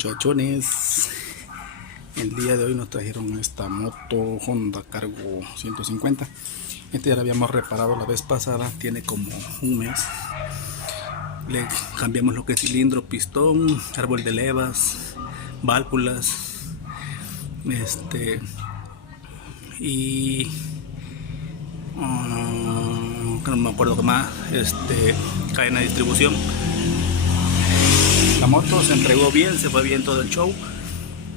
Muchachones, el día de hoy nos trajeron esta moto Honda Cargo 150. Este ya la habíamos reparado la vez pasada, tiene como un mes. Le cambiamos lo que es cilindro, pistón, árbol de levas, válvulas, y no me acuerdo qué más, cadena de distribución. La moto se entregó bien, se fue bien todo el show,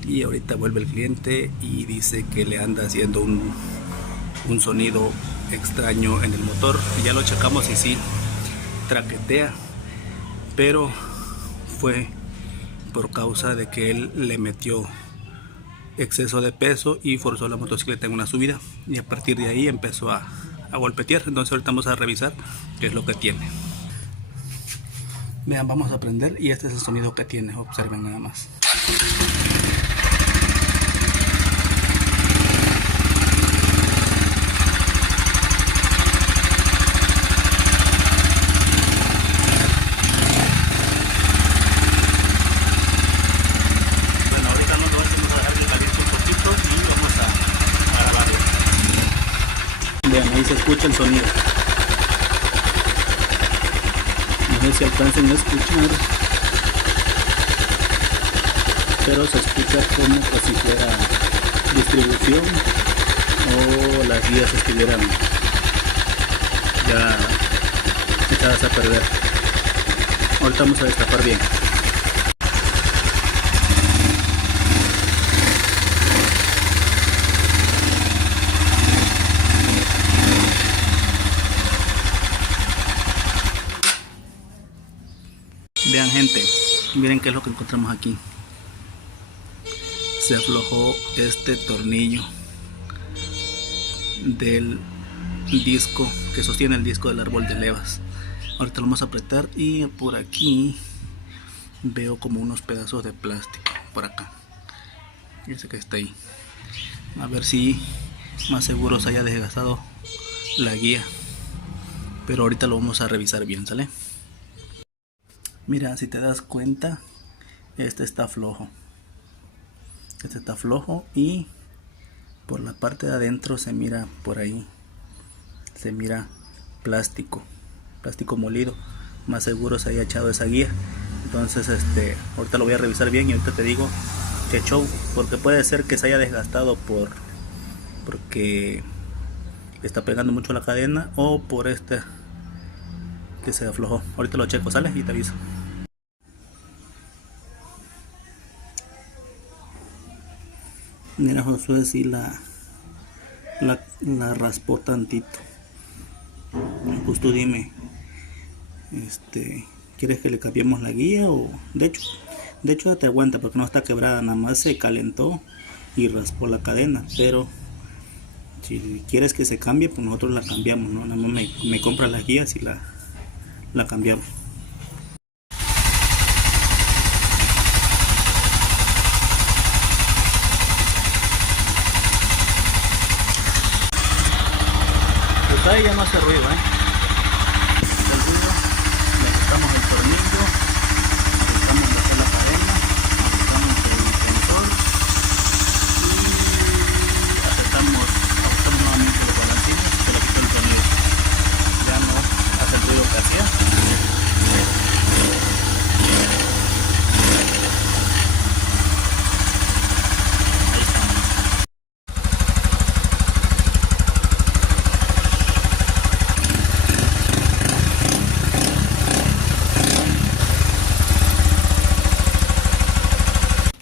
y ahorita vuelve el cliente y dice que le anda haciendo un sonido extraño en el motor. Y ya lo checamos y sí, traquetea, pero fue por causa de que él le metió exceso de peso y forzó la motocicleta en una subida, y a partir de ahí empezó a golpetear. Entonces ahorita vamos a revisar qué es lo que tiene. Vean, vamos a prender y este es el sonido que tiene, observen nada más. Bueno, ahorita no lo vamos a dejar que caliente un poquito y vamos a grabarlo. Vean, ahí se escucha el sonido. No sé si alcancen a escuchar, pero se escucha como si fuera distribución o las guías estuvieran ya echadas a perder. Ahorita vamos a destapar bien. Vean, gente, miren qué es lo que encontramos aquí. Se aflojó este tornillo del disco que sostiene el disco del árbol de levas. Ahorita lo vamos a apretar y por aquí veo como unos pedazos de plástico por acá. Ese que está ahí. A ver si más seguro se haya desgastado la guía. Pero ahorita lo vamos a revisar bien, ¿sale? Mira, si te das cuenta, este está flojo. Este está flojo y por la parte de adentro se mira por ahí. Se mira plástico molido. Más seguro se haya echado esa guía. Entonces ahorita lo voy a revisar bien y ahorita te digo qué show. Porque puede ser que se haya desgastado porque está pegando mucho la cadena, o por que se aflojó. Ahorita lo checo, ¿sale? Y te aviso. Mira, Josué, si la raspó tantito. Pues tú dime, ¿quieres que le cambiemos la guía? O de hecho ya te aguanta porque no está quebrada, nada más se calentó y raspó la cadena. Pero si quieres que se cambie, pues nosotros la cambiamos, ¿no? Nada más me compras las guías y la cambiamos. Pues ahí ya no hace ruido, el ruido, le quitamos el tornillo, ajustamos lo que es la cadena, ajustamos el sensor y ajustamos nuevamente los balancines. Se le quitó el tornillo, ya no hace el ruido que hacía.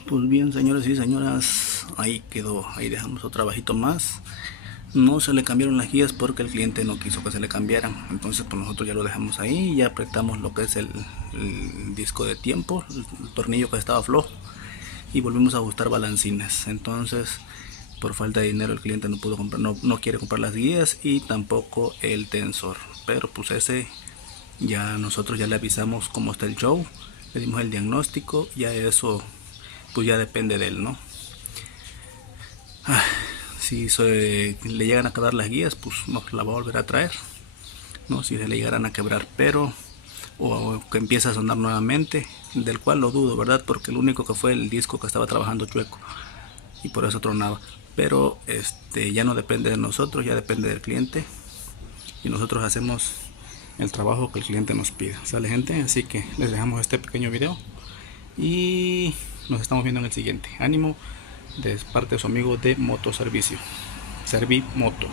Pues bien, señores y señoras, ahí quedó, ahí dejamos otro trabajito más. No se le cambiaron las guías porque el cliente no quiso que se le cambiaran. Entonces pues nosotros ya lo dejamos ahí, ya apretamos lo que es el disco de tiempo, el tornillo que estaba flojo, y volvimos a ajustar balancines. Entonces por falta de dinero el cliente no pudo comprar, no quiere comprar las guías y tampoco el tensor. Pero pues ese ya nosotros ya le avisamos cómo está el show, le dimos el diagnóstico, ya eso pues ya depende de él, ¿no? Si le llegan a quebrar las guías, pues nos la va a volver a traer, ¿no? Si se le llegaran a quebrar, pero o que empieza a sonar nuevamente, del cual lo dudo, ¿verdad? Porque lo único que fue el disco que estaba trabajando chueco y por eso tronaba. Pero ya no depende de nosotros, ya depende del cliente y nosotros hacemos el trabajo que el cliente nos pide. ¿Sale, gente? Así que les dejamos este pequeño video y nos estamos viendo en el siguiente. Ánimo, de parte de su amigo de Motoservicio, Servimotos.